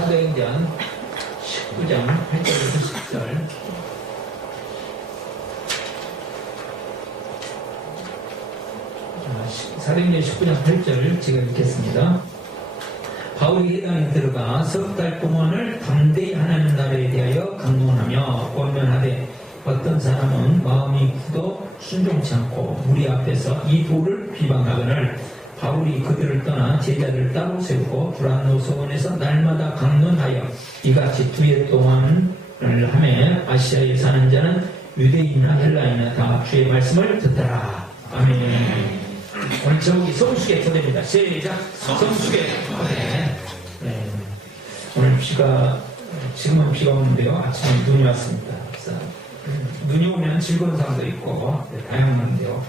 사도행전 19장 8절에서 10절. 사도행전 19장 8절 제가 읽겠습니다. 바울이 회당에 들어가 석 달 동안을 담대히 하나님 나라에 대하여 강론하며 권면하되 어떤 사람은 마음이 굳어 순종치 않고 무리 앞에서 이 도를 비방하거늘 바울이 그들을 떠나 제자들을 따로 세우고 두란노 소원에서 날마다 강론하여 이같이 2해 동안을 하며 아시아에 사는 자는 유대인이나 헬라인이나 다 주의 말씀을 듣더라. 아멘. 오늘 제목이 성숙의 토대입니다. 시작. 성숙의 토대. 네. 오늘 지금은 비가 오는데요. 아침에 눈이 왔습니다. 그래서 눈이 오면 즐거운 사람도 있고 다양한데요.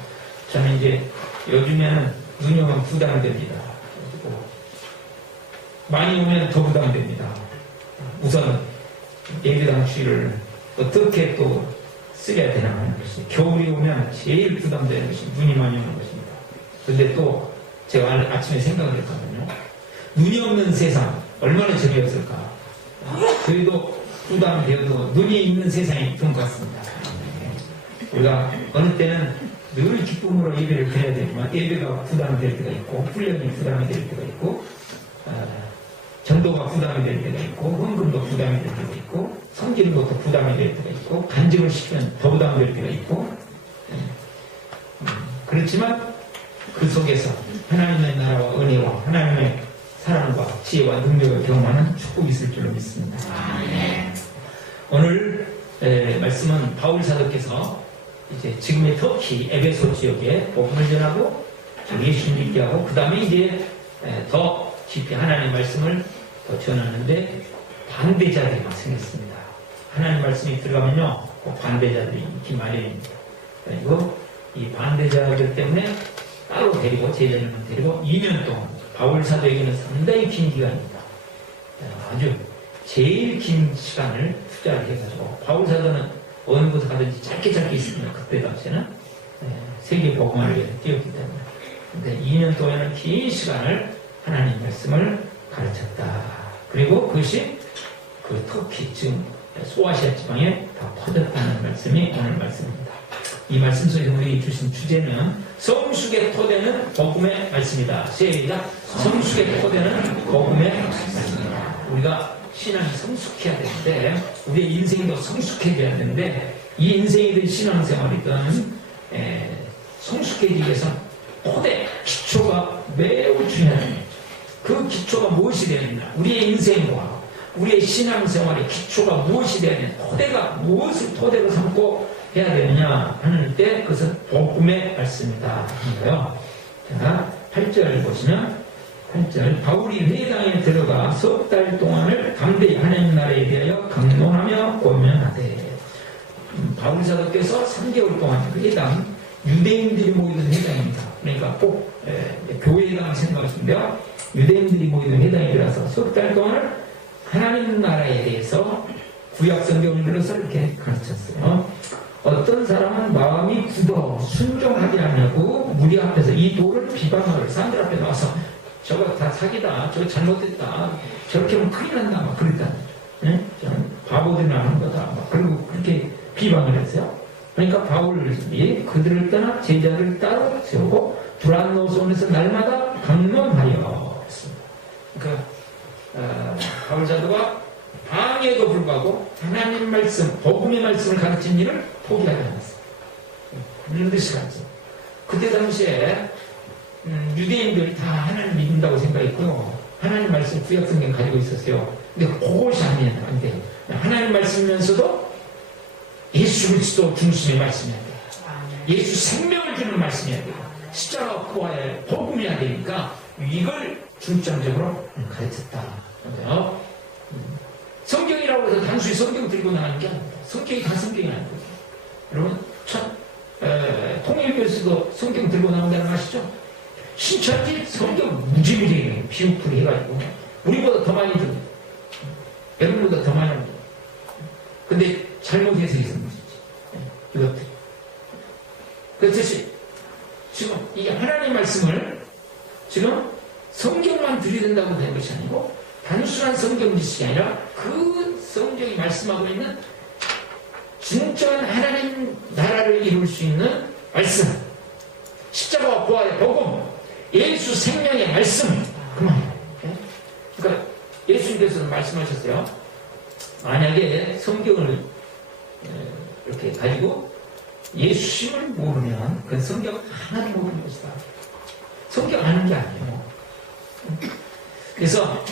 저는 이제 요즘에는 눈이 오면 부담됩니다. 많이 오면 더 부담됩니다. 우선 예배당 주의를 어떻게 또 쓰려야 되나 하는 것이, 겨울이 오면 제일 부담되는 것이 눈이 많이 오는 것입니다. 그런데 또 제가 아침에 생각을 했거든요. 눈이 없는 세상 얼마나 재미없을까. 저희도 부담되어도 눈이 있는 세상이 좋은 것 같습니다. 우리가 어느 때는 늘 기쁨으로 예배를 드려야 되지만 예배가 부담이 될 때가 있고 훈련이 부담이 될 때가 있고 전도가 부담이 될 때가 있고 헌금도 부담이 될 때가 있고 섬기는 것도 부담이 될 때가 있고 간증을 시키면 더 부담이 될 때가 있고 그렇지만 그 속에서 하나님의 나라와 은혜와 하나님의 사랑과 지혜와 능력을 경험하는 축복이 있을 줄로 믿습니다. 오늘 말씀은 바울 사도께서 이제 지금의 터키 에베소 지역에 복음을 전하고 예수 믿게 하고 그 다음에 이제 더 깊이 하나님의 말씀을 더 전하는데 반대자들이 생겼습니다. 하나님 말씀이 들어가면요 꼭 반대자들이 있기 마련입니다. 그리고 이 반대자들 때문에 따로 데리고 제자들만 데리고 2년 동안 바울 사도에게는 상당히 긴 기간입니다. 아주 제일 긴 시간을 투자를 해가지고 바울 사도는 어느 곳에 가든지 짧게 있습니다. 그때 당시에는 세계 복음화를 위해 뛰었기 때문에. 근데 2년 동안은 긴 시간을 하나님 말씀을 가르쳤다. 그리고 그것이 그 터키 지금 소아시아 지방에 다 퍼졌다는 말씀이 오늘 말씀입니다. 이 말씀 속에서 우리 주신 주제는 성숙의 토대는 복음의 말씀이다. 시작. 성숙의 토대는 복음의 말씀이다. 우리가 신앙이 성숙해야 되는데 우리의 인생도 성숙해져야 되는데 이 인생이든 신앙생활이든 성숙해지기 위해서는 토대, 기초가 매우 중요합니다. 그 기초가 무엇이 되어야 되냐? 우리의 인생과 우리의 신앙생활의 기초가 무엇이 되어야 되냐? 토대가 무엇을 토대로 삼고 해야 되느냐 하는 때 그것은 복음의 말씀이다 하는 거예요. 자, 8절 보시면 8절 바울이 회당에 들어가 석 달 동안을 담대히 하나님 나라에 대하여 강론하며 권면하되 바울 사도께서 3개월 동안 회당 유대인들이 모이던 회당입니다. 그러니까 꼭 교회 회당을 생각하시면 유대인들이 모이던 회당이라서 석 달 동안을 하나님 나라에 대해서 구약 성경을 들어서 이렇게 가르쳤어요. 어떤 사람은 마음이 굳어 순종하지 않냐고 무리 앞에서 이 도를 비방을 사람들 앞에 나와서 저거 다 사기다, 저거 잘못됐다, 저렇게 하면 큰일 난다, 막 그랬다는 거죠. 바보들이나 하는 거다, 막 그리고 그렇게 비방을 했어요. 그러니까 바울이 그들을 떠나 제자를 따로 세우고 두란노 소원에서 날마다 강론하여 했습니다. 그러니까 바울 사도가 방해에도 불구하고 하나님 말씀, 복음의 말씀을 가르친 일을 포기하지 않았어요. 반드시 가르쳤어요. 그때 당시에 유대인들이 다 하나님 믿는다고 생각했고요. 하나님 말씀 구약 성경 가지고 있었어요. 근데 그것이 아니에요. 안 돼요. 하나님 말씀이면서도 예수 그리스도 중심의 말씀이어야 돼요. 예수 생명을 주는 말씀이어야 돼요. 십자가 구하에 복음이어야 되니까 이걸 중점적으로 가르쳤다. 그런데요. 성경이라고 해서 단순히 성경 들고 나가는 게 아닙니다. 성경이 다 성경이 아니거든요. 여러분, 통일교에서도 성경 들고 나온다는 거 아시죠? 신천지 성경 무지무지해요. 비우풀이 해가지고. 우리보다 더 많이 들어요. 여러분보다 더 많이 들어요. 근데 잘못해서 있는 것이지. 이것들. 그래서 지금 이게 하나님 말씀을 지금 성경만 들이댄다고 된 것이 아니고 단순한 성경 성경 지식이 아니라 그 성경이 말씀하고 있는 진정한 하나님 나라를 이룰 수 있는 말씀, 십자가와 부활의 복음, 예수 생명의 말씀, 그 말이에요. 그러니까 예수님께서는 말씀하셨어요. 만약에 성경을 이렇게 가지고 예수님을 모르면 그건 성경을 하나도 모르는 것이다. 성경 아는 게 아니에요. 그래서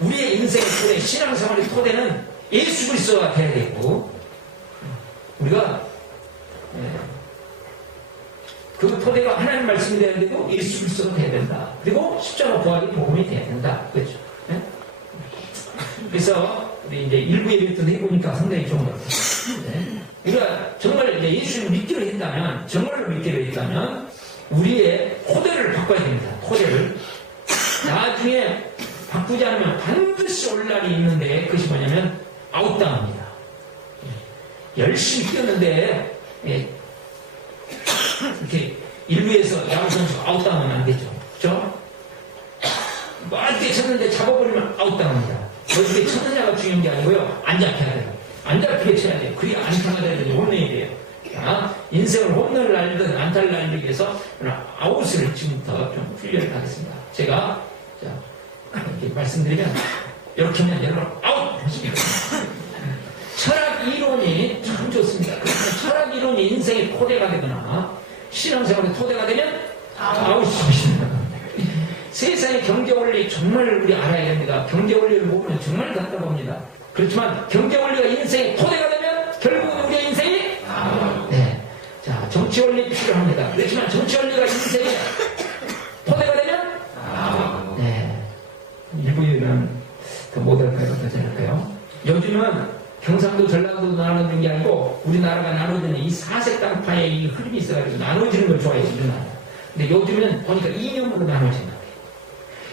우리의 인생의 토대, 신앙생활의 토대는 예수 그리스도가 돼야 되고, 우리가 그 토대가 하나님 말씀이 돼야 되고 예수 그리스도가 돼야 된다. 그리고 십자가 부활이 복음이 돼야 된다. 그렇죠? 네? 그래서 우리 이제 일부 예배도 해보니까 상당히 좋은 것 같아요. 네? 우리가 정말 이제 예수를 믿기로 했다면, 정말로 믿기로 했다면 우리의 토대를 바꿔야 됩니다. 토대를. 나중에 바꾸지 않으면 반드시 올 날이 있는데, 그것이 뭐냐면 아웃당합니다. 열심히 뛰었는데 이렇게 일루에서 야구선수가 아웃당하면 안 되죠. 그렇죠? 멀게 쳤는데 잡아버리면 아웃당합니다. 어떻게 쳤느냐가 중요한 게 아니고요. 안 잡혀야 돼요. 안 잡히게 쳐야 돼요. 그게 안타가 되든지 홈런이 돼요. 자, 인생을 홈런을 날리든 안타를 날리기 위해서 아웃을 지금부터 좀 훈련을 하겠습니다. 제가 이렇게 말씀드리면 이렇게 하면 여러분 아웃! 철학 이론이 참 좋습니다. 그렇지만 철학 이론이 인생의 토대가 되거나 신앙생활의 토대가 되면 아웃입니다. 세상의 경제원리 정말 우리 알아야 됩니다. 경제원리를 보면 정말 답답합니다. 그렇지만 경제원리가 인생의 토대가 되면 결국은 우리의 인생이 자, 정치원리 필요합니다. 그렇지만 정치원리가 인생의 토대가 되면 일부 예배는 더 못할까요? 더 잘할까요? 요즘은 경상도, 전라도 나눠지는 게 아니고 우리나라가 나눠지는 이 사색당파의 이 흐름이 있어가지고 나눠지는 걸 좋아해요, 우리나라. 근데 요즘은 보니까 이념으로 나눠진다.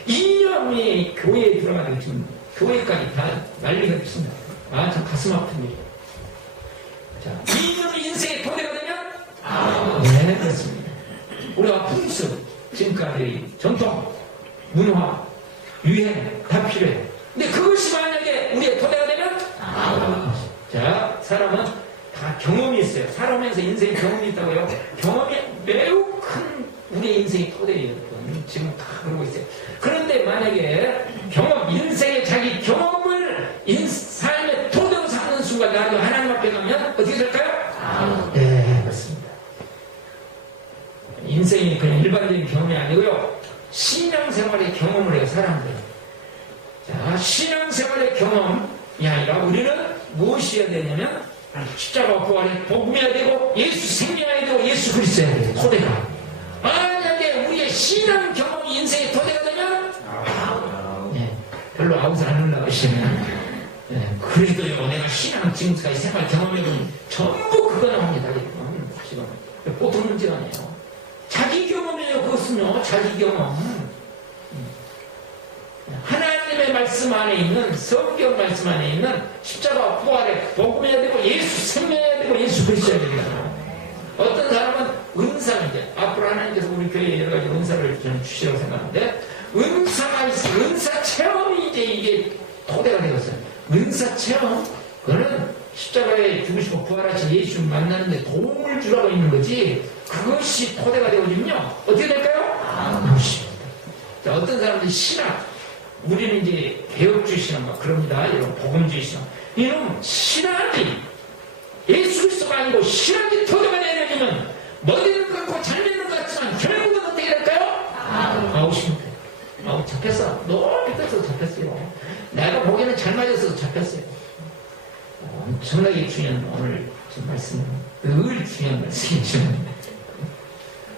이념이 교회에 들어가는 게 지금 교회까지 다 난리가 있습니다. 참 가슴 아픈 일이에요. 자, 이념이 인생의 토대가 되면 네, 그렇습니다. 우리가 풍습, 지금까지 전통, 문화, 유행 다 필요해요. 근데 그것이 만약에 우리의 토대가 되면 자, 사람은 다 경험이 있어요. 살아오면서 인생에 경험이 있다고요. 경험이 매우 큰 우리의 인생의 토대예요. 지금 다 그러고 있어요. 그런데 만약에 인생의 자기 경험을 삶의 토대로 삼는 순간 나도 하나님 앞에 가면 어떻게 될까요? 네, 그렇습니다. 인생이 그냥 일반적인 경험이 아니고요. 신앙생활의 경험을 해요, 사람들. 자, 신앙생활의 경험이 아니라 우리는 무엇이어야 되냐면 십자가 부활의 복음이어야 되고 예수 생명해야 되고 예수 그리스도여야 돼요. 토대가. 만약에 우리의 신앙 경험이 인생의 토대가 되면 별로 아웃을 안 하려고 하시면 그래도요, 내가 신앙 지금까지 생활 경험해본 전부 그거 나옵니다. 지금 보통 문제가 아니에요. 자기 경험이에요. 그것은요, 자기 경험. 하나님의 말씀 안에 있는, 성경 말씀 안에 있는 십자가 부활의 복음해야 되고 예수 생명해야 되고 예수 그리스도여야 됩니다. 어떤 사람은 은사는 이제 앞으로 하나님께서 우리 교회에 여러 가지 은사를 저는 주시라고 생각하는데, 은사가 있어요. 은사 체험이 이제 이게 토대가 되었어요. 은사 체험, 그거는 십자가에 죽으시고 부활하신 예수 만나는데 도움을 주라고 있는 거지, 그것이 토대가 되어지면요 어떻게 될까요? 무엇입니다. 자, 어떤 사람들이 신학, 우리는 이제 개혁주의 신앙 막 그럽니다. 이런 복음주의 신앙. 이놈 신학이 예수 그리스도가 아니고 신학이 토대가 되려면 머리는 같고 잘 믿는 것 같지만 결국은 어떻게 될까요? 아웃입니다. 아웃 잡혔어. 너무 끝에서 잡혔어요. 내가 보기에는 잘 맞아서 잡혔어요. 엄청나게 중요한 오늘 지금 말씀은 늘 중요한 말씀이죠.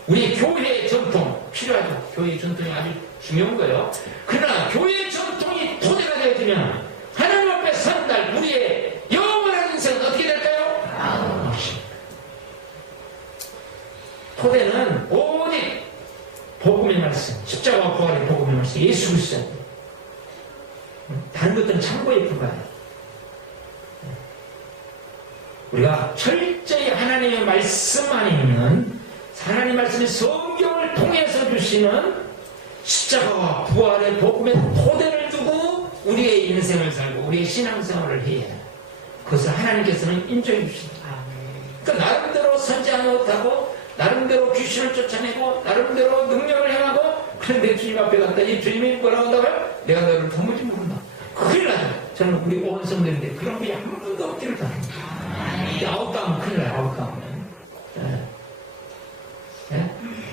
우리 교회의 전통 필요하죠. 교회의 전통이 아주 중요한 거예요. 그러나 교회의 전통이 토대가 되어지면 하나님 앞에 선 날 우리의 영원한 인생은 어떻게 될까요? 토대는 오직 복음의 말씀, 십자가와 부활의 복음의 말씀, 예수 그리스도. 다른 것들은 참고에 불과해요. 우리가 철저히 하나님의 말씀 안에 있는, 하나님 말씀의 성경을 통해서 주시는 십자가와 부활의 복음의 토대를 두고 우리의 인생을 살고 우리의 신앙생활을 해야 해요. 그것을 하나님께서는 인정해 주신다. 그러니까 나름대로 선지자 노릇하고 나름대로 귀신을 쫓아내고 나름대로 능력을 행하고 그런데 주님 앞에 갔더니 주님이 뭐라고 한다고요? 내가 너를 도무지 모른다. 큰일 나죠. 저는 우리 온 성도인데 그런 분이 한 번도 없기를 바랍니다. 아웃당하면 큰일 나요. 아웃당하면.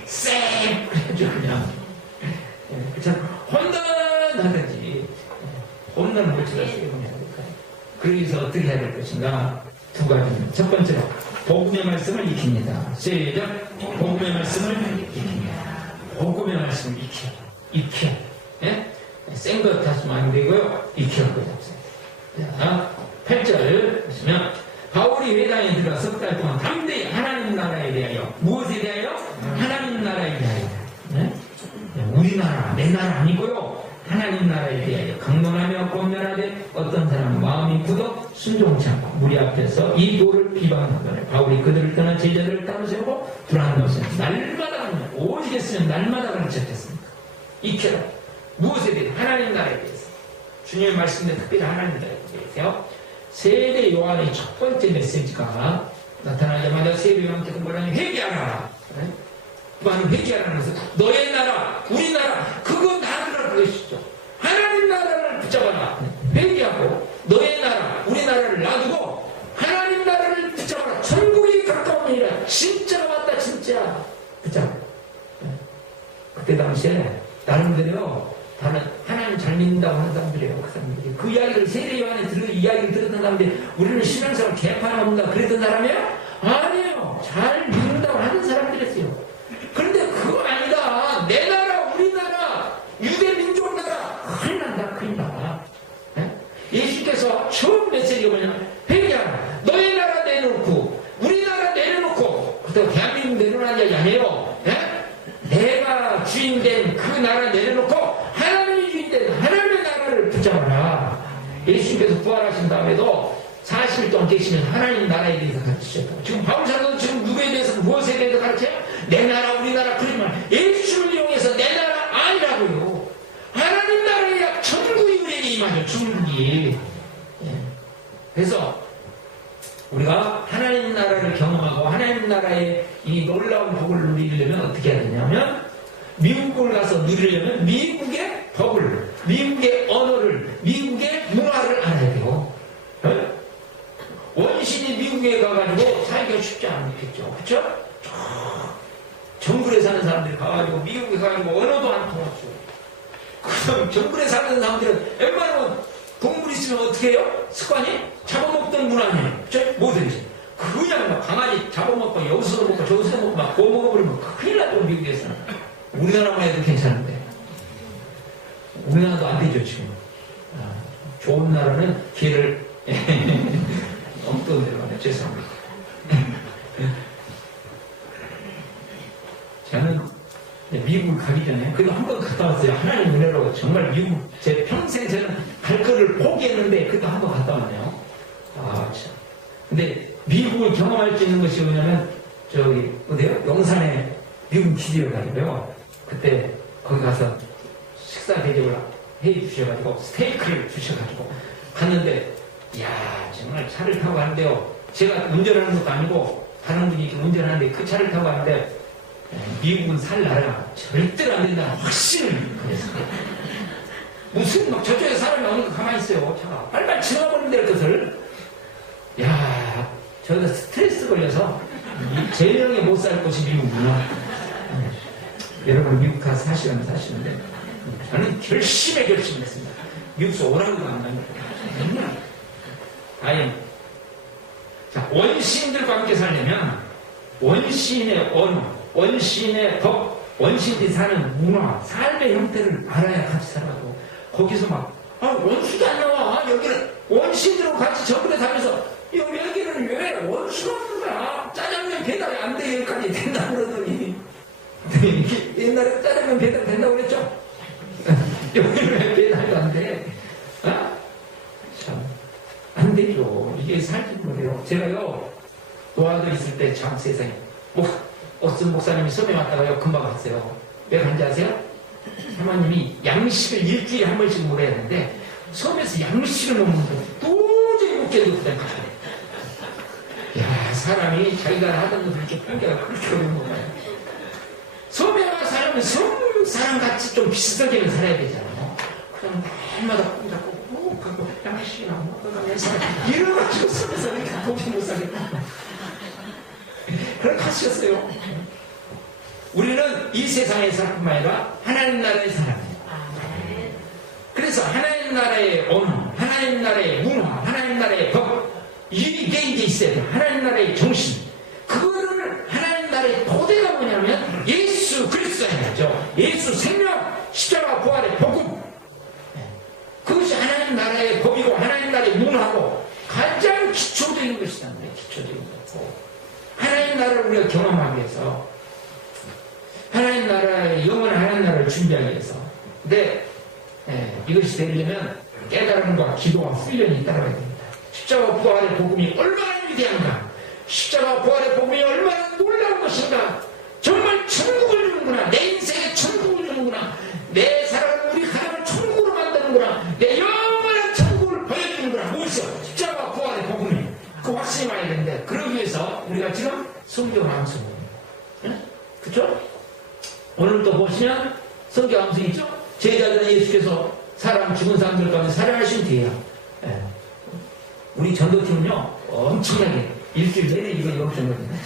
쌩! 그래가지고 그냥 혼돈하든지 홈런을 못 치렀어요. 그래서 어떻게 해야 될 것인가? 두 가지입니다. 첫 번째로 복음의 말씀을 익힙니다. 시작. 복음의 말씀을 익힙니다. 복음의 말씀을 익혀. 예? 센것 하시면 안 되고요. 익혀야 되죠. 자, 8절 보시면 바울이 회당에 들어 석 달 동안 담대히 하나님 나라에 대하여 무엇에 대하여? 하나님 나라에 대하여. 네? 우리나라, 내 나라 아니고요. 하나님 나라에 대하여 강론하며 권면하되 어떤 사람은 마음이 굳어 순종치 않고 무리 앞에서 이 도를 비방하더래. 바울이 그들을 떠난 제자들을 따로 세우고 불안한 것은 날마다 오직 했으면 날마다 가르쳤겠습니까? 익혀라. 무엇에 대해? 하나님 나라에 대해서. 주님의 말씀에 특별히 하나님 나라에 대해서요. 세례 요한의 첫 번째 메시지가 나타나자마자 세례 요한께서 뭐라냐? 회개하라. 그만 회개하라는 것은 너의 나라, 우리 나라, 그거 나라를 그것이죠. 하나님 나라를 붙잡아라. 회개하고 너의 나라, 우리 나라를 놔두고 하나님 나라를 붙잡아라. 천국이 가까우니라. 진짜가 맞다, 진짜. 붙잡아. 그때 당시에 나름대로 다른 하나님 잘 믿는다고 하는 사람들이에요. 그 사람들이. 그 이야기를 세례 요한에 이야기를 들었던 사람들이 우리는 신앙생활 개판 없는다 그랬던 사람이에요? 아니에요. 잘 믿는다고 하는 사람들이었어요. 그런데 그거 아니다. 내 나라, 우리 나라, 유대 민족 나라. 큰일 난다, 큰일 나. 예수께서 처음 메시지가 뭐냐? 회개하라. 너의 나라 내놓고, 우리 나라 내려놓고, 그렇다고 대한민국 내려놓는 이야기 아니에요. 내가 주인된 그 나라 내려놓고, 하나님이 주인된 하나님의 나라를 붙잡아라. 예수께서 부활하신 다음에도 40일 동안 계시면 하나님 나라에 대해서 가르치셨다. 지금 바울 사도는 지금 누구에 대해서 무엇에 대해서 가르쳐요? 내 나라, 우리 나라, 그러지만 예수를 이용해서 내 나라 아니라고요. 하나님 나라에 천국이 우리에게 임하죠. 천국이. 그래서 우리가 하나님 나라를 경험하고 하나님 나라의 이 놀라운 복을 누리려면 어떻게 해야 되냐면 미국을 가서 누리려면 미국의 법을, 미국의 언어를, 미국의 문화를 알아야 돼요. 원신이 미국에 가가지고 살기가 쉽지 않겠죠. 그쵸? 정글에 사는 사람들이 가가지고 미국에 가가지고 언어도 안 통하죠. 그럼 정글에 사는 사람들은 웬만하면 동물 있으면 어떻게 해요? 습관이? 잡아먹던 문화냐? 그쵸? 뭐든지. 그냥 막 강아지 잡아먹고 여기서도 먹고 저기서도 먹고 막 구워 먹어버리면 큰일 나죠. 미국에서는. 우리나라만 해도 괜찮은데. 우리나라도 안 되죠 지금. 좋은 나라는 기회를 엉뚱한 데로 가네. 죄송합니다. 저는 미국 가기 전에 그래도 한 번 갔다 왔어요. 하나님 은혜로 정말 미국 제 평생 저는 갈 거를 포기했는데 그래도 한 번 갔다 왔네요. 아 참. 근데 미국을 경험할 수 있는 것이 뭐냐면 저기 어디요? 용산에 미국 기지를 가지고요. 그때 거기 가서 식사 대접을 해 주셔가지고 스테이크를 주셔가지고 갔는데 이야 정말 차를 타고 가는데요. 제가 운전하는 것도 아니고 다른 분이 이렇게 운전하는데 그 차를 타고 가는데 미국은 살 나라가 절대로 안 된다 확신을 그랬어요. 무슨 막 저쪽에 사람이 오는 거 가만히 있어요. 차가 빨리빨리 지나가버리면 될 것을. 야 저기다 스트레스 걸려서 제명에 못 살 곳이 미국이구나. 여러분 미국 가서 사시면 사시는데 저는 결심했습니다. 미국에서 오라고도 안 합니다. 아예 자 원시인들과 함께 살려면 원시인의 언어, 원시인의 법, 원시인들이 사는 문화, 삶의 형태를 알아야 같이 살아가고 거기서 막 원수도 안 나와. 여기는 원시인들하고 같이 저번에 살면서 여기는 왜 원수가 없는 거야. 짜장면 배달이 안 돼. 여기까지 된다고 그러더니 옛날에 짜장면 배달 된다고 그랬죠? 여기는 왜 배달도 안 돼? 참, 안 되죠. 이게 살기 뭐래요. 제가요, 노아도 있을 때 참 세상에, 어떤 목사님이 섬에 왔다가요, 금방 갔어요. 왜 간지 아세요? 사모님이 양식을 일주일에 한 번씩 먹어야 하는데, 섬에서 양식을 먹는데 도저히 못 견디거든. 야, 사람이 자기가 하던 것을 이렇게 핑계가 그렇게 어려운 거예요. 섬에 와 살면 섬 사람같이 좀 비슷하게 살아야 되잖아요. 그럼 날마다 꼼짝고 꼭 하고 양식이나 먹어가 내 사람 이래가지고 섬에서 이렇게 고기 못 살겠다. 그렇게 하셨어요. 우리는 이 세상의 사람뿐만 아니라 하나님 나라의 사람이에요. 그래서 하나님 나라의 언어, 하나님 나라의 문화, 하나님 나라의 법, 이게 이제 있어야 돼요. 하나님 나라의 정신. 그거를 하나님 나라의 토대가 뭐냐면 예수 그리스도야죠. 예수 생명, 십자가 부활의 복음. 그것이 하나님 나라의 법이고 하나님 나라의 문화고 가장 기초적인 것이다. 기초적인 거고. 하나님 나라를 우리가 경험하기 위해서 하나님 나라의 영원한 하나님 나라를 준비하기 위해서. 근데 이것이 되려면 깨달음과 기도와 훈련이 따라가야 됩니다. 십자가 부활의 복음이 얼마나 위대한가, 십자가 부활의 복음이 얼마나 놀라운 것인가, 정말 천국을 주는구나, 내 인생에 천국을 주는구나, 내 사랑을 우리 가정을 천국으로 만드는구나, 내 영원한 천국을 보여주는구나. 무엇이요? 십자가 부활의 복음이 그 확신이 와야 되는데, 그러기 위해서 우리가 지금 성경 암송, 그쵸? 오늘 또 보시면 성경 암송 있죠? 제자들은 예수께서 사람, 죽은 사람들 가운데 살아나신 뒤에요. 우리 전도팀은요, 엄청나게 일주일 내내 이거 영성거든요.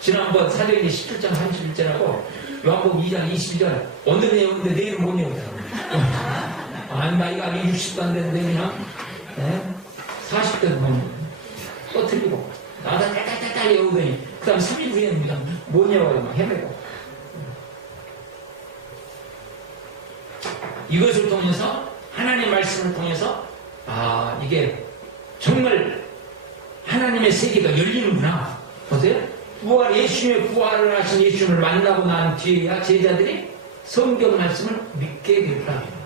지난번 사도행전 17장 31절하고 요한복음 2장 22절 오늘은 외우는데 내일은 못 외우더라고요. 아니, 나이가 아직 60도 안 됐는데 그냥 40대도 또 틀리고 나다 따따따따 외우더니 그 다음 3일 후에는 그냥 못 외워요. 막 헤매고. 이것을 통해서 하나님의 말씀을 통해서 이게 정말 하나님의 세계가 열리는구나. 보세요. 예수님의 부활을 하신 예수님을 만나고 난 뒤에야 제자들이 성경 말씀을 믿게 되더라고요.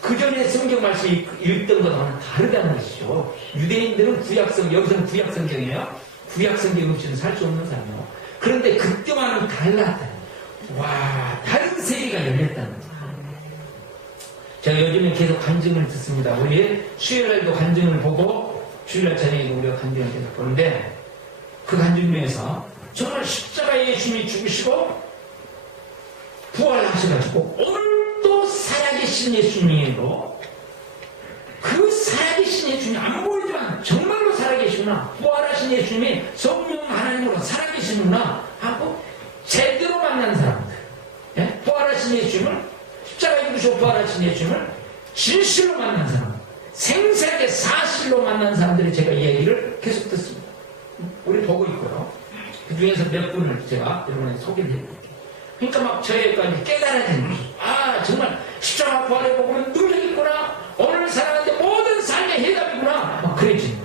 그 전에 성경 말씀을 읽던 것과는 다르다는 것이죠. 유대인들은 구약성, 여기서는 구약성경이에요. 구약성경 없이는 살 수 없는 사람이에요. 그런데 그때와는 달랐다. 와, 다른 세계가 열렸다는 거예요. 제가 요즘에 계속 간증을 듣습니다. 우리 수요일날도 간증을 보고 주일날 저녁에도 우리가 간증을 계속 보는데 그 간증 중에서 정말 십자가에 예수님이 죽으시고 부활하셔가지고 오늘도 살아계신 예수님으로 그 살아계신 예수님이 안 보이지만 정말로 살아계시구나, 부활하신 예수님이 성령 하나님으로 살아계시구나 하고 제대로 만난 사람들, 부활하신 예수님을, 십자가에 죽으시고 부활하신 예수님을 진실로 만난 사람, 생생하게 사실로 만난 사람들이 제가 이야기를 계속 듣습니다. 우리 보고 있고요. 그 중에서 몇 분을 제가 여러분에게 소개를 해드릴게요. 그러니까 막 저희까지 깨달아지는 거죠. 정말 십자가 부활의 복음은 능력이 있구나, 오늘 살아가는데 모든 삶의 해답이구나, 막 그래지는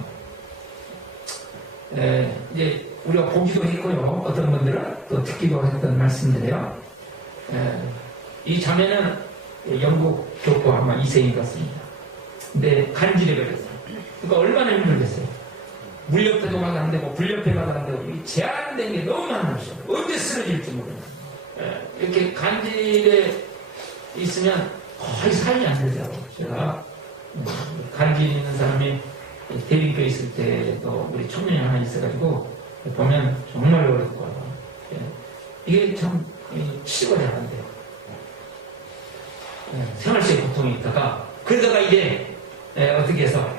거예요. 이제 우리가 보기도 했고요. 어떤 분들은 또 듣기도 했던 말씀들이에요. 이 자매는 영국 교포 아마 2세인 것 같습니다. 근데 간질에 걸렸어요. 그러니까 얼마나 힘들겠어요. 물렵해도 가도 안 되고 불렵해 가도 안 되고 제한된 게 너무 많았어요. 언제 쓰러질지 모르겠어요. 이렇게 간질에 있으면 거의 삶이 안 되더라고요. 제가 간질 있는 사람이 대림교에 있을 때도 우리 청년이 하나 있어가지고 보면 정말 어렵고요. 이게 참 치료가 잘 안 돼요. 생활시의 고통이 있다가 그러다가 이제 어떻게 해서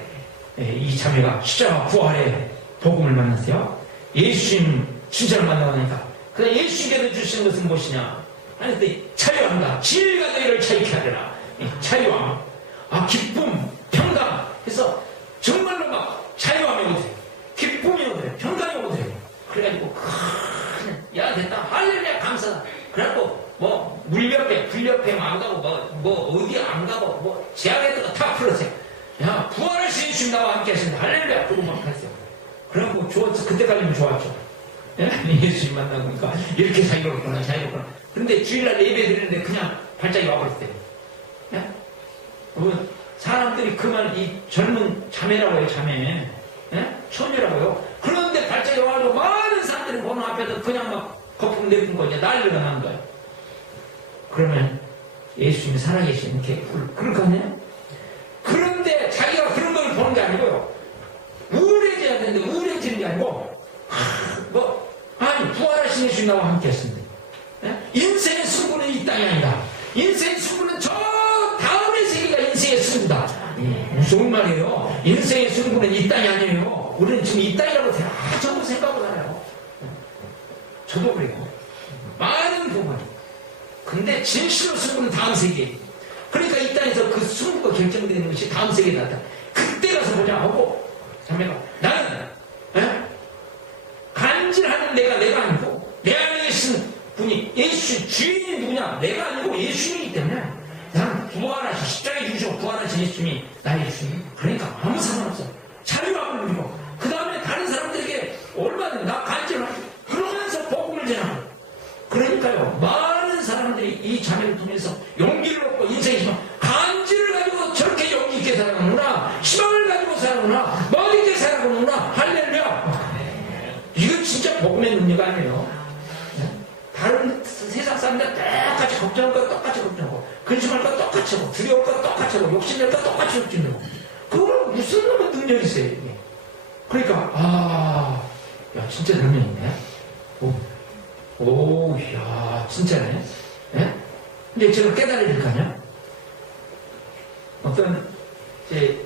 이 자매가 십자가 부활의 복음을 만났어요. 예수님 진짜로 만나니까 그다음 예수님께서 주신 것은 무엇이냐 하는데 자유함과 진리가 너희를 자유케 하리라. 자유함, 기쁨, 평강. 그래서 정말로 막 자유함이 오더래요. 기쁨이 오더래요. 평강이 오더래요. 그래가지고 야 됐다, 할렐루야, 감사다. 그래갖고 뭐 물옆에 불옆에 안 가고 뭐 어디 안 가고 뭐 제약했던 거 다 풀었어요. 야, 부활하신 예수님 나와 함께 하신다, 할렐루야. 그러고 막 했어요. 그래갖고 좋았죠. 그때까지는 좋았죠. 예수님 만나보니까 이렇게 자유롭구나, 자유롭구나. 그런데 주일날 예배 드리는데 그냥 발작이 와버렸어요. 사람들이 그만 이 젊은 자매라고 해요, 자매. 처녀라고요. 그런데 발작이 와가지고 많은 사람들이 보는 앞에서 그냥 막 거품 내리는 거 이제 난리가 난 거예요. 그러면 예수님이 살아계신 이렇게 그럴 거 아니에요? 그런데 자기가 그런 걸 보는 게 아니고요. 우울해져야 되는데 우울해지는 게 아니고 아니 부활하신 예수님 나와 함께 했습니다. 인생의 승부는 이 땅이 아니다. 인생의 승부는 저 다음의 세계가 인생의 승부다. 무서운 말이에요. 인생의 승부는 이 땅이 아니에요. 우리는 지금 이 땅이라고 전부 생각을 알아요. 저도 그래요. 많은 부분. 근데 진실로 승부는 다음 세계. 그러니까 이 땅에서 그 승부가 결정되는 것이 다음 세계에 나타. 그때 가서 보자 하고 자매가 나는 간질하는 내가 아니고 내 안에 계신 분이 예수 주인이 누구냐? 내가 아니고 예수님이기 때문에 나는 부활하신 십자가에 죽으시고 부활하신 예수님이 나의 예수님. 그러니까 아무 상관없어. 자유함을 누리고 그 다음에 다른 사람들에게 얼마든지 나 간질하고 그러면서 복음을 전하고. 그러니까요 많은 사람들이 이 자매를 통해서 용기를 얻고 인생의 희망 간질을 가지고 저렇게 용기 있게 살아가는구나, 희망을 가지고 살아가는구나, 멋있게 살아가는구나. 할렐루야. 이거 진짜 복음의 능력 아니에요. 다른 세상 사람들 똑같이 걱정할 거 똑같이 걱정하고 근심할 거 똑같이 하고 두려울 거 똑같이 하고 욕심낼 거 똑같이 욕심내고 그걸 무슨 놈의 능력이 있어요 이게. 그러니까 야 진짜 능력이네. 야 진짜네. 예? 근데 제가 깨달을 거 아니야? 어떤 제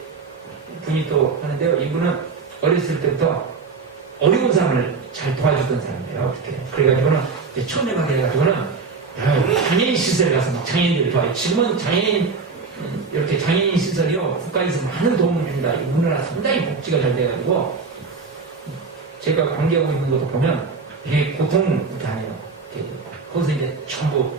분이 또 하는데요. 이분은 어렸을 때부터 어려운 사람을 잘 도와주던 사람이에요. 어떻게? 그래가지고는 처음에 가게 해가지고는 장애인 시설에 가서 막 장애인들 도와요. 지금은 장애인 이렇게 장애인 시설이요 국가에서 많은 도움을 줍니다. 우리나라 상당히 복지가 잘 돼가지고 제가 관계하고 있는 것도 보면 이게 고통 아니에요. 거기서 이제 전부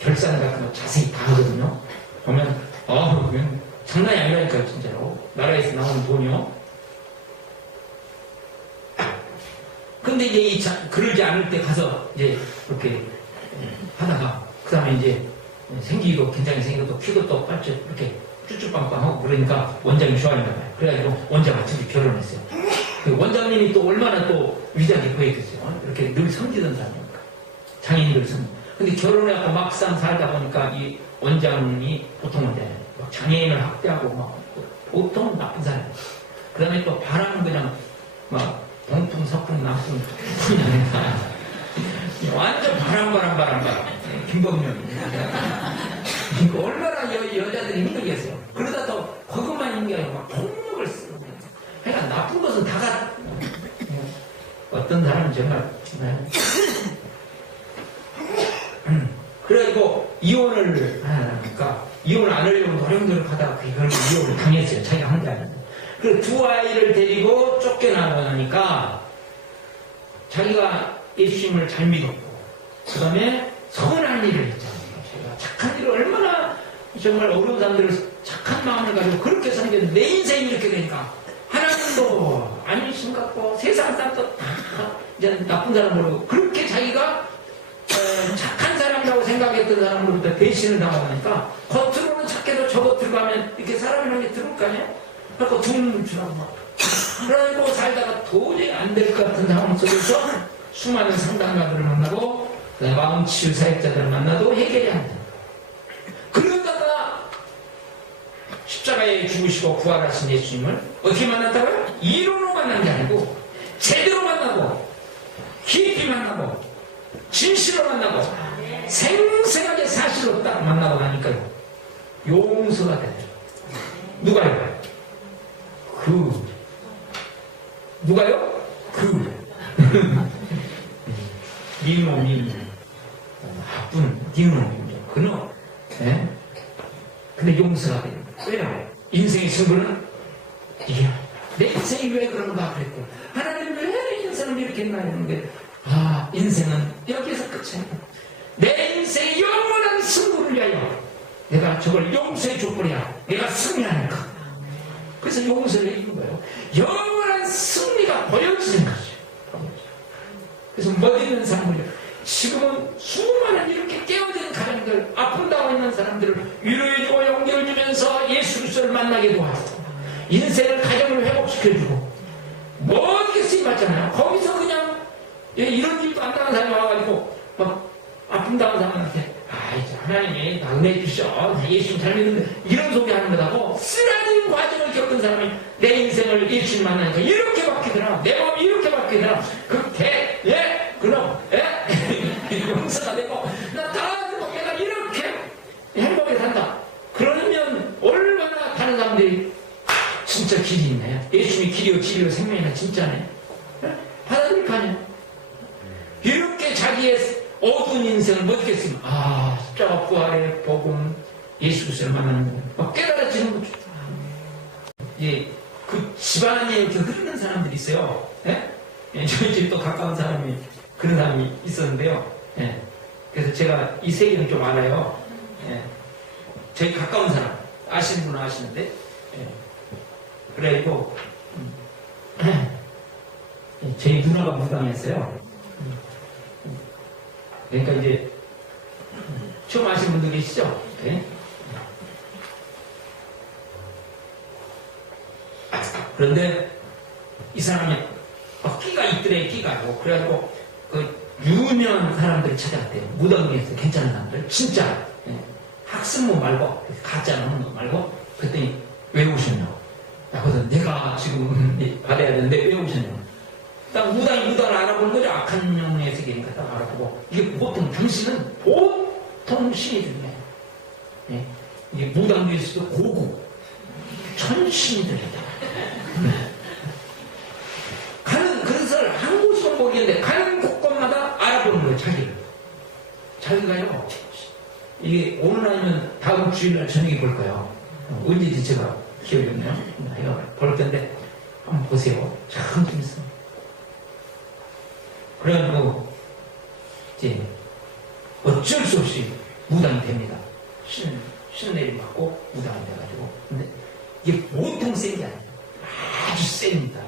결산 같은 거 자세히 다 하거든요. 보면 그냥 장난이 아니라니까요 진짜로. 나라에서 나오는 돈이요. 근데 이제 그러지 않을 때 가서 이제 이렇게 하다가 그 다음에 이제 생기도 굉장히 생기도 피도 또 빨리 이렇게 쭈쭈빵빵하고 그러니까 원장이 좋아하는가 봐요. 그래가지고 원장과 둘이 결혼했어요. 그 원장님이 또 얼마나 또 위대하게 구했겠어요. 이렇게 늘 섬기던 사람이니까 장애인들 섬. 근데 결혼해서 막상 살다 보니까 이 원장님이 보통 원장이에요. 장애인을 학대하고 막 보통 나쁜 사람이에요. 그 다음에 또 바람은 그냥 막 동풍, 서풍, 남풍, 풍이니까 완전 바람. 김범룡. 이거 얼마나 여자들이 힘들겠어요. 그러다 또 그것만 힘든 게 아니고 막 폭력을 쓰고. 그러니까 나쁜 것은 다가 어떤 사람은 정말 그래가지고 이혼을 하니까 이혼을 안 하려고 노력하다가 결국 이혼을 당했어요. 자기가 한 게 아닌데. 그 두 아이를 데리고 쫓겨나니까 자기가 예수님을 잘 믿었고 그 다음에 선한 일을 했잖아요. 자기가 착한 일을 얼마나 정말 어려운 사람들을 착한 마음을 가지고 그렇게 섬겼는데 내 인생이 이렇게 되니까 하나님도 아니신 것 같고 세상 사람도 다 이제 나쁜 사람으로 그렇게 자기가 착한 사람이라고 생각했던 사람으로부터 배신을 당하니까 겉으로는 착해도 저 겉으로 가면 이렇게 사람이라는 게 들어올 거 아니에요? 그래서 둥 주라고 막 그러고 살다가 도저히 안 될 것 같은 상황 속에서 수많은 상담가들을 만나고 마음치유 사역자들을 만나도 해결이 안 돼. 그러다가 십자가에 죽으시고 부활하신 예수님을 어떻게 만났다고요? 이론으로 만난 게 아니고 제대로 만나고 깊이 만나고 진실로 만나고 생생하게 사실로 딱 만나고 나니까요 용서가 돼요. 누가요? 누가요? 니놈 나쁜 니놈이죠. 그놈. 네? 근데 용서가 돼요. 왜요? 인생의 승부는 이게 내 인생이 왜 그런가 그랬고 하나님 왜 인생을 이렇게 했나 했는데 인생은 여기서 끝이야. 내 인생의 영원한 승부를 위하여 내가 저걸 용서해 줘버려야 내가 승리하니까. 그래서 용서를 해주는 거예요. 영원한 승리가 보여지는 거죠. 그래서 멋있는 사람들 지금은 수많은 이렇게 깨어진 가정들 아픈다고 있는 사람들을 위로해주고 용기를 주면서 예수 그리스도를 만나게 도와주고 인생을 가정을 회복시켜주고 멋지게 쓰임받잖아요. 거기서 그냥 이런 일도 안 당한 사람이 와가지고 막 아픈 당한 사람한테 하나님이 나 은혜 주셔. 예수님 잘 믿는데 이런 소리 하는 거다고 쓰라린 과정을 겪은 사람이 내 인생을 예수님 만나니까 이렇게 바뀌더라. 내 마음이 이렇게 바뀌더라. 그럼 용서가 되고 나 다 되고 내가 이렇게 행복하게 산다. 그러면 얼마나 다른 사람들이 진짜 길이 있네. 예수님이 길이요 생명이나 진짜네. 받아들일 거 아니야. 이렇게 자기의 어두운 인생을 못 깨닫겠으면 십자가 부활의 복음 예수 그리스도를 만나는 거 깨달아지는 거죠. 예, 그 집안에 이렇게 흐르는 사람들이 있어요. 예? 저희 집도 가까운 사람이 그런 사람이 있었는데요. 예. 그래서 제가 이 세계는 좀 알아요. 예. 저희 가까운 사람 아시는 분은 아시는데 예. 그래가지고 저희 누나가 무당했어요. 그러니까 이제 처음 아시는 분들 계시죠? 네? 그런데 이 사람이 끼가 있더래. 끼가요. 그래가지고 그 유명한 사람들을 찾아갔대요. 무당에서 괜찮은 사람들 진짜 학습모 말고 가짜 나오는 거 말고 그랬더니 왜 오셨냐고. 그래서 내가 지금 받아야 되는데 왜 오셨냐고. 딱 무당을 알아보는 거죠. 악한 영의 세계니까 딱 알아보고 이게 보통 당신은 보통 신이 들네. 예. 이게 무당도 있어도 고급 천신이 들다. 가는 그릇을 한 곳이면 모르겠는데 가는 곳곳마다 알아보는 거예요. 자기가요. 이게 오늘 아니면 다음 주일날 저녁에 볼 거예요. 언제지 제가 기억이 없네요. 내가 볼 텐데 한번 보세요. 참 재밌어요. 그래가지고 이제 어쩔 수 없이 무당이 됩니다. 신내림 받고 무당이 돼가지고. 근데 이게 보통 센 게 아니에요. 아주 셉니다.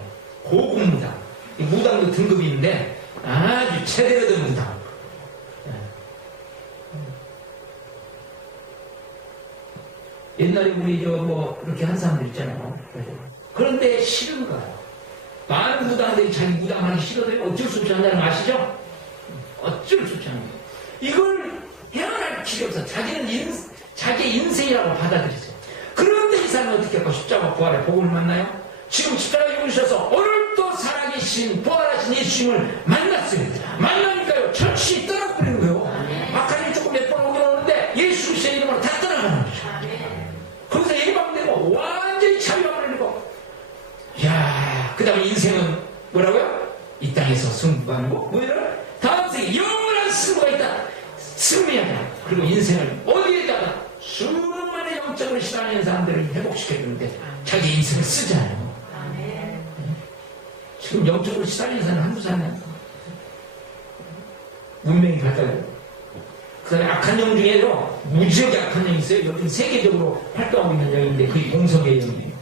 고급 무당. 이 무당도 등급이 있는데 아주 제대로 된 무당. 옛날에 우리 이렇게 한 사람들 있잖아요. 그런데 싫은 거예요. 많은 무당들이 자기 무당하기 싫어도 어쩔 수 없이 한다는 거 아시죠? 어쩔 수 없이 하는 거예요. 이걸 헤어날 길이 없어. 자기는 자기의 인생이라고 받아들이세요. 그런데 이 사람은 어떻게 할까? 십자가 부활의 복음을 만나요? 지금 십자가에 죽으셔서 오늘도 살아계신 부활하신 예수님을 만났어요. 만나니까요. 천신이 떠나버리는 거예요. 아까 조금 몇 번 오긴 오는데 예수 그리스도의 이름으로 다 떠나가는 거죠. 거기서 예방되고 완전히 자유함을 이야, 그 다음에 인생은 뭐라고요? 이 땅에서 승부하는 거? 뭐예요? 다음 세계 영원한 승부가 있다. 승리하다. 그리고 인생을 어디에다가 수많은 영적으로 시달리는 사람들을 회복시켜주는데 자기 인생을 쓰잖아요. 지금 영적으로 시달리는 사람 한두 사람 문명이 발달되고 그 다음에 악한 영 중에도 무지하게 악한 영이 있어요. 요즘 세계적으로 활동하고 있는 영인데 그게 동성애 영이에요.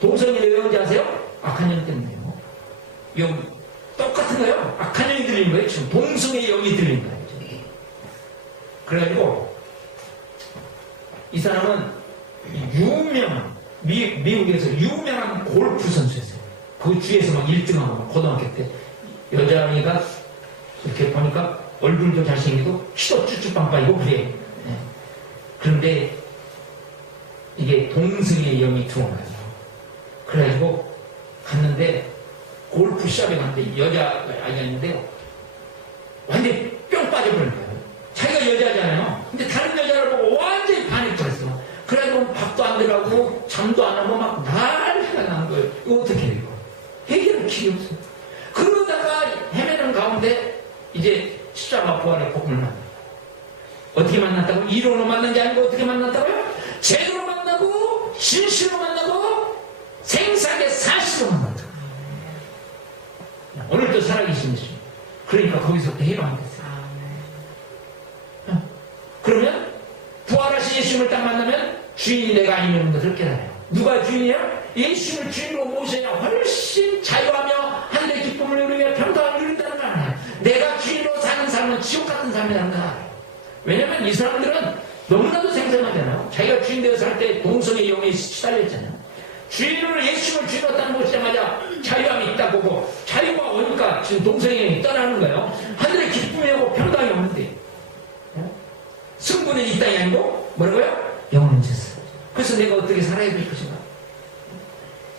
동성애 왜 영인지 아세요? 악한 영 때문에요. 영 똑같은 거예요. 악한 영이 들리는 거예요. 지금 동성애 영이 들리는 거예요. 그래가지고 이 사람은 미국에서 유명한 골프 선수였어요. 그 주에서 막 1등하고 고등학교 때 여자애가 이렇게 보니까 얼굴도 잘생기고 키도 쭈쭈빵빵이고 그래요. 네. 그런데 이게 동성애 영이 들어온 거예요. 그래가지고 갔는데 골프 시합에 갔는데 여자 아이가 있는데요. 완전히 뿅 빠져버린 거예요. 자기가 여자잖아요. 근데 다른 여자를 보고 완전히 반했더랬어. 그래가지고 밥도 안 들어가고 잠도 안 하고 막 난리가 나는 거예요. 이거 어떻게 해요? 해결할 길이 없어요. 그러다가 헤매는 가운데 이제 십자가 부활의 복음을 만나요. 어떻게 만났다고? 이론으로 만난 게 아니고 어떻게 만났다고요? 제대로 만나고 진실로 만나고 생사의 사실로 만났다. 오늘도 살아계신 예수. 그러니까 거기서부터 해방이 됐어요. 그러면 부활하신 예수님을 딱 만나면 주인이 내가 아니라는 것을 깨달아요. 누가 주인이에요? 예수님을 주인으로 모셔야 훨씬 자유하며 하늘의 기쁨을 누리며 평강을 누린다는 거 아니에요. 내가 주인으로 사는 삶은 지옥 같은 삶이라는 거 알아요. 왜냐면 이 사람들은 너무나도 생생하잖아요. 자기가 주인 되어서 살 때 동성의 영에 시달렸잖아요. 주인으로 예수님을 주인으로 딱 모시자마자 자유함이 있다 보고 자유가 오니까 지금 동성의 영이 떠나는 거예요. 하늘의 기쁨이 오고 평강이 오는데 승분의 영원히 이 땅이 아니고 뭐라고요? 영원히 졌어. 그래서 내가 어떻게 살아야 될 것인가?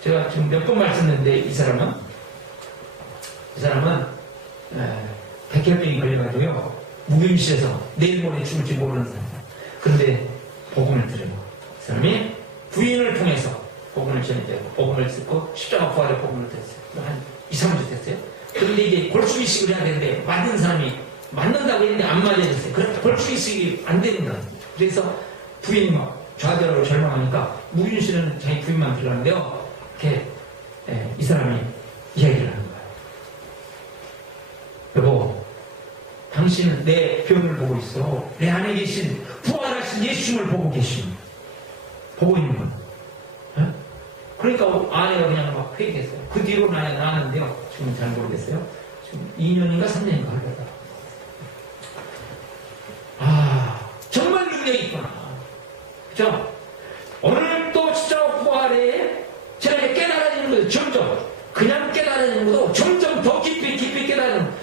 제가 지금 몇 번 말씀드렸는데 이 사람은 백혈병이 걸려가지고요 무균실에서 내일 모레 죽을지 모르는 사람. 그런데 복음을 들으고 그 사람이 부인을 통해서 복음을 전해되고 복음을 듣고 십자가 부활의 복음을 들었어요. 한 2, 3주 됐어요. 그런데 이제 골수이식을 해야 되는데 맞는 사람이 맞는다고 했는데 안 맞아졌어요. 그래서 골수이식이 안 되는 거예요. 그래서 부인이 막 좌절하고 절망하니까 무균실은 자기 부인만 들었는데요. 이렇게 이 사람이 이야기를 하는 거예요. 여보, 당신은 내 병을 보고 있어. 내 안에 계신 부활하신 예수님을 보고 보고 있는 거예요. 그러니까 아내가 그냥 막 회개했어요. 그 뒤로 나왔는데요. 지금 잘 모르겠어요. 지금 2년인가 3년인가 흘렀다. 정말 능력이 있구나. 그죠? 오늘 또 진짜 부활에 제가 깨달아지는 거예요. 점점. 그냥 깨달아지는 것도 점점 더 깊이 깨달아지는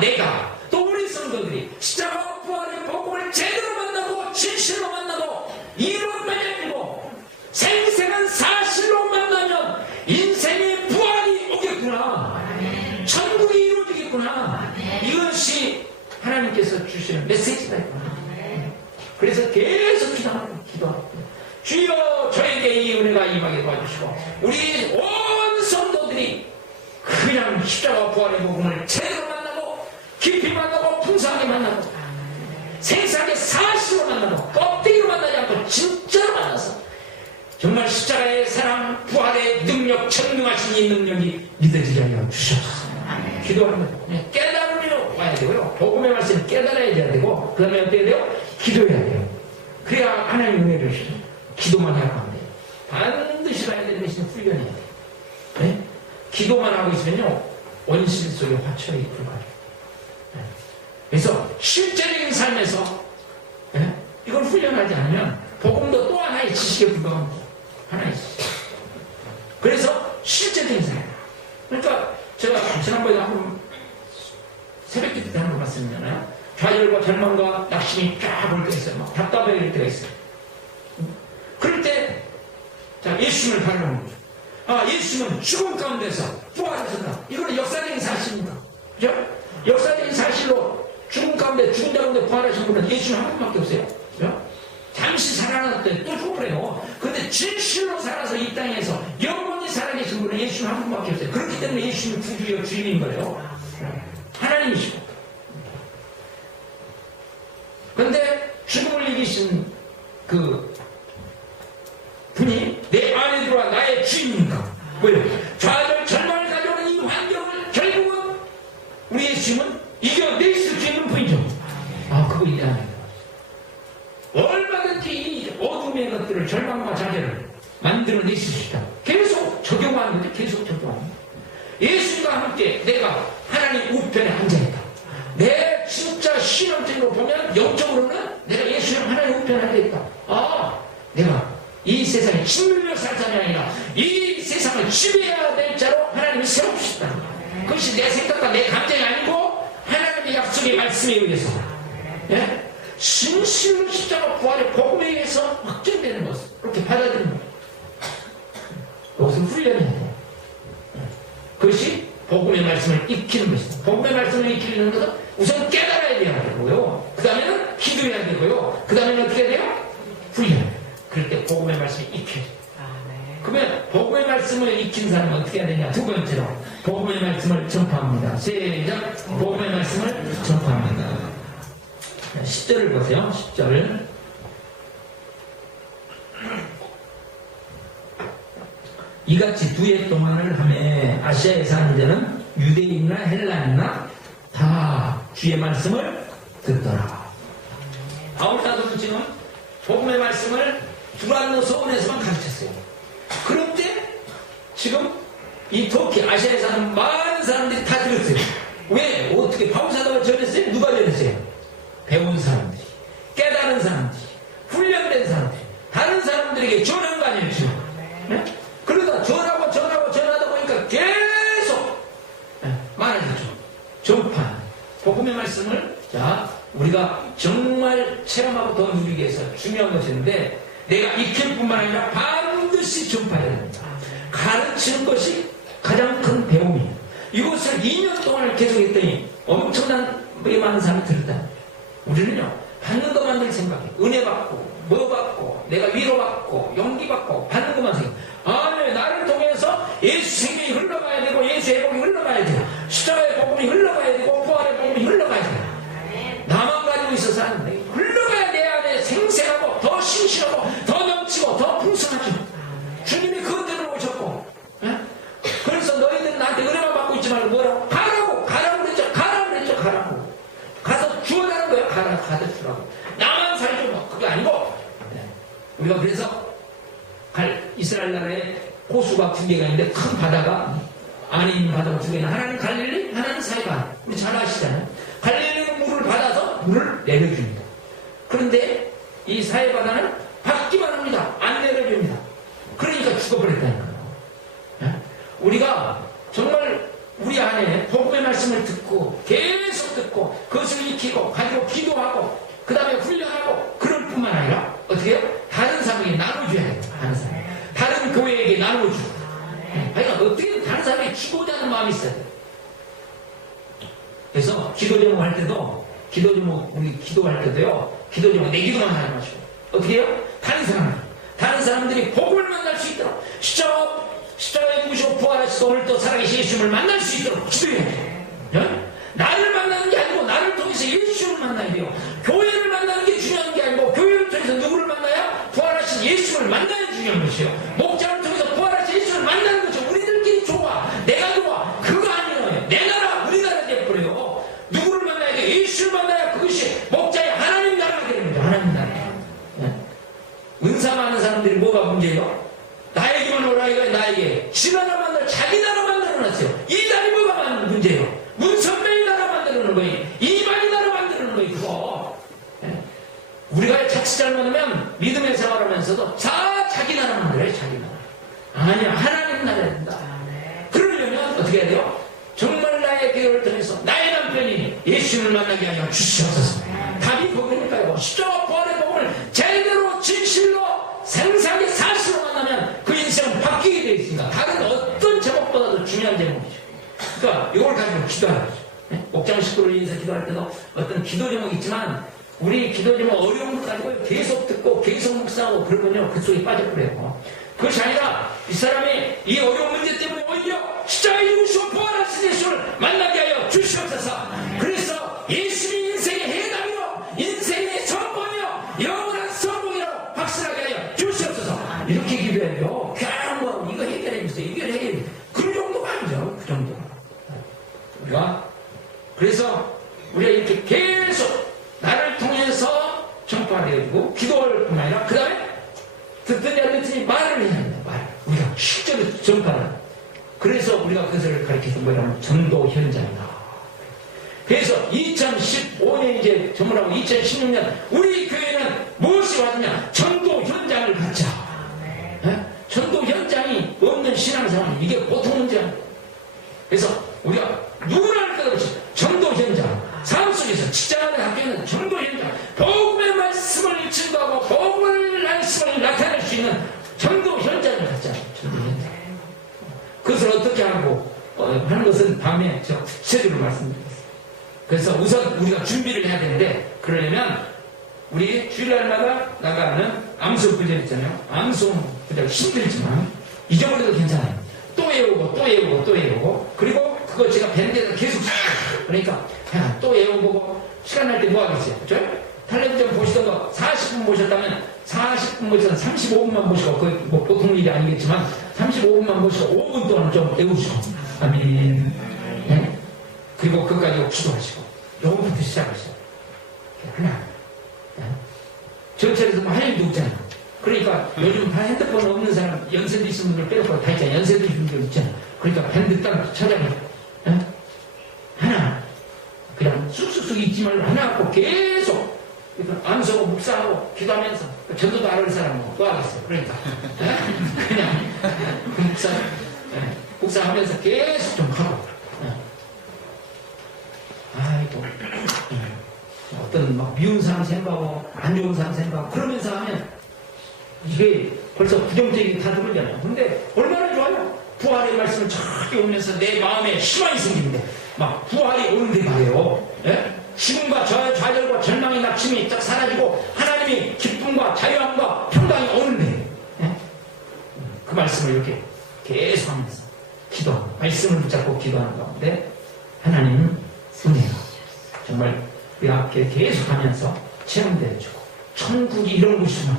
내가 또 우리 성도들이 십자가 부활의 복음을 제대로 만나고 진실로 만나고 이론만이 아니고 생생한 사실로 만나면 인생의 부활이 오겠구나. 천국이 이루어지겠구나. 이것이 하나님께서 주시는 메시지가 있구나. 그래서 계속 기도하고 주여 저에게 이 은혜가 임하게 도와주시고 우리 온 성도들이 그냥 십자가 부활의 복음을 제대로 만나고 깊이 만나고 풍성하게 만나고 생생하게 사실로 만나고 껍데기로 만나지 않고 진짜로 만나서 정말 십자가의 사랑 부활의 능력 천능하신 이 능력이 믿어지게 하여 주시옵소서. 기도하는 거예요. 깨달으려 와야 되고요. 복음의 말씀을 깨달아야 되고 그 다음에 어떻게 돼요? 기도해야 돼요. 그래야 하나님 은혜를 주시죠. 기도만 해야 안 돼요. 반드시 가야 되는 것이 훈련해야 돼요. 네? 기도만 하고 있으면요 원실 속에 화처에 불과해요. 네? 그래서 실제적인 삶에서 네? 이걸 훈련하지 않으면 복음도 또 하나의 지식에 불과합니다. 하나의 지식. 그래서 실제적인 삶. 그러니까 제가 지난번에 한번 새벽 기도 때 한번 말씀드렸잖아요. 좌절과 절망과 낙심이 쫙 올 때가 있어요. 막 답답해질 때가 있어요. 그럴 때, 자, 예수님을 바라보는 거죠. 예수님은 죽음 가운데서 부활하셨다. 이거는 역사적인 사실입니다. 그죠? 역사적인 사실로 죽은 가운데 부활하신 분은 예수님 한 분밖에 없어요. 그죠? 잠시 살아났을 때 또 죽으래요. 그런데 진실로 살아서 이 땅에서 영원히 살아계신 분은 예수님 한 분밖에 없어요. 그렇기 때문에 예수님은 구주여 주인인 거예요. 하나님이시고. 그런데 죽음을 이기신 그 분이 내 안에 들어와 나의 주인인가? 왜요? 좌절, 절망을 가져오는 이 환경을 결국은 우리 예수님은 이겨낼 수 있는 분이죠. 그거 이해합니다. 얼마든지 이 어둠의 것들을 절망과 좌절을 만들어낼 수 있다. 계속 적용하는 거죠. 계속 적용하는 거죠. 예수님과 함께 내가 하나님 우편에 앉아있다. 내 진짜 신앙적으로 보면 영적으로는 내가 예수님 하나님 우편에 앉아있다. 내가 이 세상에 짓눌려 살 사람이 아니라 이 세상을 지배해야 될 자로 하나님이 세워주셨다. 그것이 내 생각과 내 감정이 아니고 하나님의 약속의 말씀에 의해서 진실로 십자가 부활의 복음에 의해서 확정되는 것을 그렇게 받아들이는 거예요. 이것은 훈련해야 돼요. 그것이 복음의 말씀을 익히는 것입니다. 복음의 말씀을 익히는 것은 우선 깨달아야 되고요. 그 다음에는 기도해야 되고요. 그 다음에는 어떻게 해야 돼요? 훈련해야 돼요. 그럴 때 복음의 말씀이 익혀져요. 그러면 복음의 말씀을 익힌 사람은 어떻게 해야 되냐? 두 번째로 복음의 말씀을 전파합니다. 시작. 복음의 말씀을 전파합니다. 10절을 보세요. 10절. 이같이 두 해 동안을 하매 아시아에 사는 자는 유대인이나 헬라인이나 다 주의 말씀을 듣더라. 바울 사도는 지금 복음의 말씀을 두란노 서원에서만 가르쳤어요. 그런데 지금 이 터키 아시아에 사는 많은 사람들이 다 들었어요. 왜? 어떻게 바울 사도가 전했어요? 누가 전했어요? 배운 사람들이, 깨달은 사람들이, 훈련된 사람들이, 다른 사람들에게 전한 거 아니에요, 지금? 네? 그러다 전하다 보니까 계속 많아지죠. 전파. 복음의 말씀을, 자, 우리가 정말 체험하고 더 누리게 중요한 것인데 내가 익힐 뿐만 아니라 반드시 전파해야 됩니다. 가르치는 것이 가장 큰 배움이에요. 이것을 2년 동안 계속했더니 엄청난 많은 사람이 들었다. 우리는요 받는 것만 늘 생각해. 은혜 받고 뭐 받고 내가 위로받고 용기받고 받는 것만 생각해. 아니 나를 통해서 예수 생명이 흘러가야 되고 예수의 복음이 흘러가야 돼요. 십자가의 복음이 흘러가야 되고 부활의 복음이 흘러가야 돼요. 나만 가지고 있어서 안 돼. 흘러가야 내 안에 생생하고 더 신실하고 더 넘치고 더 풍성하죠. 주님이 그것들을 오셨고 그래서 너희들은 나한테 은혜만 받고 있지 말고 뭐라고? 가라고 그랬죠. 가라고 가서 주어다는 거야. 가다 주라고. 나만 살죠. 뭐 그게 아니고 우리가 그래서 이스라엘 나라에 호수가 두 개가 있는데 큰 바다가 안에 있는 바다가 두 개는 하나는 갈릴리 하나는 사이반. 우리 잘 아시잖아요. 갈릴리는 물을 받아서 물을 내려줍니다. 그런데 이 사이바다는 받기만 합니다. 안 내려줍니다. 그러니까 죽어버렸다니까요. 우리가 정말 우리 안에 복음의 말씀을 듣고 계속 듣고 그것을 익히고 가지고 기도하고 그 다음에 훈련하고 그럴 뿐만 아니라 어떻게 해요? 다른 사람에게 나눠줘야 해요. 다른 교회에게 나눠주고 그러니까 어떻게 다른 사람에게 주고자 하는 마음이 있어야 돼요. 그래서 기도 제목 할 때도 우리 기도할 때도요 기도 제목 내 기도만 하지 마시고 어떻게 해요? 다른 사람들이 복음을 만날 수 있도록 십자가에 죽으시고 부활하시고 오늘 또 살아계신 예수님을 만날 수 있도록 기도해야 돼요. 나를 만나는 게 아니고 나를 통해서 예수님을 만나야 돼요. 교회를 만나는 게 중요한 게 아니고 교회를 통해서 누구를 만나야? 부활하신 예수님을 만나야 중요한 것이에요. 목장을 통해서 부활하신 예수님을 만나는 거죠. 우리들끼리 좋아 내가 좋아 그거 아니에요. 내 나라 우리나라 돼버려요. 누구를 만나야 돼요? 예수를 만나야 그것이 목자의 하나님 나라가 되는 거죠. 하나님 나라. 은사 많은 사람들이 뭐가 문제예요? 나에게만 오라 이거 나에게 지 나라 만들어 자기 나라 만들어놨어요. 이 나라이 뭐가 문제예요? 문선배의 나라 만들어놓은 거예요. 이만희 나라 만들어놓은 거예요. 그거 우리가 자칫 잘못하면 믿음의 생활하면서도 자기 나라 만들어요. 자기 나라. 아니야 하나님 나라야 된다. 그러려면 어떻게 해야 돼요? 정말 나의 기도를 통해서 나의 남편이 예수님을 만나게 하여 주시옵소서. 답이 거기니까요. 십자가 부활의 복음을 제대로 진실로 생생하게 사실로 만나면 그 인생은 바뀌게 되어 있습니다. 다른 어떤 제목보다도 중요한 제목이죠. 그러니까 이걸 가지고 기도하는 거죠. 목장 식구를 위해서 기도할 때도 어떤 기도 제목이 있지만 우리 기도 제목 어려운 것 가지고 계속 듣고 계속 묵상하고 그러면요 그 속에 빠져버려요. 그것이 아니라 이 사람이 이 어려운 문제 때문에 오히려 십자가에 죽으시고 부활하신 예수를 만나게 하여 주시옵소서. 그래서 예수님이 인생의 해답이요 인생의 성공이요 영원한 성공이라고 확실하게 하여 주시옵소서. 이렇게 기도해야 돼요. 그냥 뭐 이거 해결해주세요. 이거 해결해주세요. 그 정도가 아니죠. 그 정도. 그래서 우리가 이렇게 계속 나를 통해서 전파되어지고 기도할 뿐만 아니라 그 다음에 듣든지 안 듣든지 말을 해야 합니다. 말. 우리가 실제로 전파를. 그래서 우리가 그것을 가르쳐서 뭐냐면 전도 현장이다. 그래서 2015년 이제 전문하고 2016년 우리 교회는 무엇이 왔냐? 전도 현장을 갖자. 전도 현장이 없는 신앙생활 이게 보통 문제야. 그래서 우리가 누구나 할 것 없이 전도 현장 삶 속에서 직장하는 학교는 전도 현장 복음의 말씀을 증거하고 복음의 말씀을 나타낼 수 있는 전도 현장을 갖자. 전도 현장. 그것을 어떻게 하고 하는 것은 다음에 제가 구체적으로 말씀드리겠습니다. 그래서 우선 우리가 준비를 해야 되는데 그러려면 우리 주일날마다 나가는 암송 구절 있잖아요. 암송 구절 힘들지만 잊어버려도 괜찮아요. 또 외우고 그리고 그거 제가 밴드에서 계속 그러니까 또 외워보고 시간 날 때 뭐 하겠어요? 그죠? 텔레비전 보시던 거 40분 보셨다면 40분 보시던 35분만 보시고 그게 뭐 보통 일이 아니겠지만 35분만 보시고 5분 동안 좀 외우시고 아멘. 네? 그리고 그것까지 기도하시고 요거부터 시작하시고 하나 전철에서 뭐 할 일도 없잖아요. 그러니까 요즘 다 핸드폰 없는 사람 연세대 있는 분들 빼놓고 다 있잖아요. 연세대 있는 분들 있잖아요. 그러니까 밴드 딱 찾아가요. 하나 그냥 쑥쑥쑥 잊지 말고 하나 갖고 계속 암송하고 묵상하고 기도하면서 전도도 안 할 사람은 또 하겠어요. 그러니까 그냥 묵상하면서 계속 좀 하고 아이고 어떤 막 미운 사람 생각하고 안 좋은 사람 생각하고 그러면서 하면 이게 벌써 부정적인 다 들어오잖아요. 근데 얼마나 좋아요? 부활의 말씀을 저기 오면서 내 마음에 희망이 생기는데 막 부활이 오는데 말이에요. 예? 죽음과 좌절과 절망의 낙심이 딱 사라지고 하나님이 기쁨과 자유함과 평강이 오는데 예? 그 말씀을 이렇게 계속하면서 말씀을 붙잡고 기도하는 가운데 하나님은 은혜가 정말 우리 앞에 계속하면서 체험되어주고 천국이 이런 곳이구나.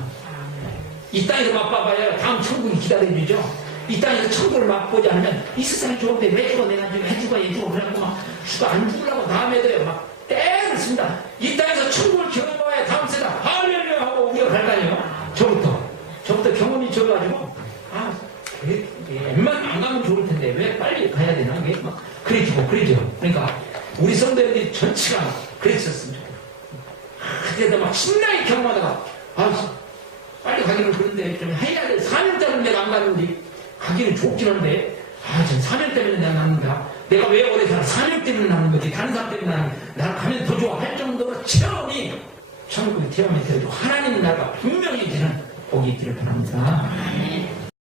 이 땅에서 맛봐봐야 다음 천국이 기다려주죠. 이 땅에서 천국을 맛보지 않으면 이 세상이 좋은데 왜 죽어 내가 지금 해주고 해주고 그래갖고 막 죽어 안 죽으려고 다음에도 막 때를 씁니다. 이 땅에서 천국을 경험해봐야 다음 세상 할렐루야 하고 우리가 갈까요? 저부터 경험이 좋아가지고 웬만하면 안 가면 좋을 텐데 왜 빨리 가야 되나? 왜 막 그러죠. 그러니까 우리 성도들이 전체가 그랬었으면 좋겠어요. 그때도 막 신나게 경험하다가 빨리 가기는 그런데 좀 해야 돼. 4년 때문에 내가 안 갔는데 가기는 좋긴 한데 지금 4년 때문에 내가 났는가? 내가 왜 오래 살아? 4년 때문에 나는 거지. 다른 사람 때문에 나는 가면 더 좋아 할 정도로 체험이 천국의 체험이 되어도 하나님 나라가 분명히 되는 복이 있기를 바랍니다.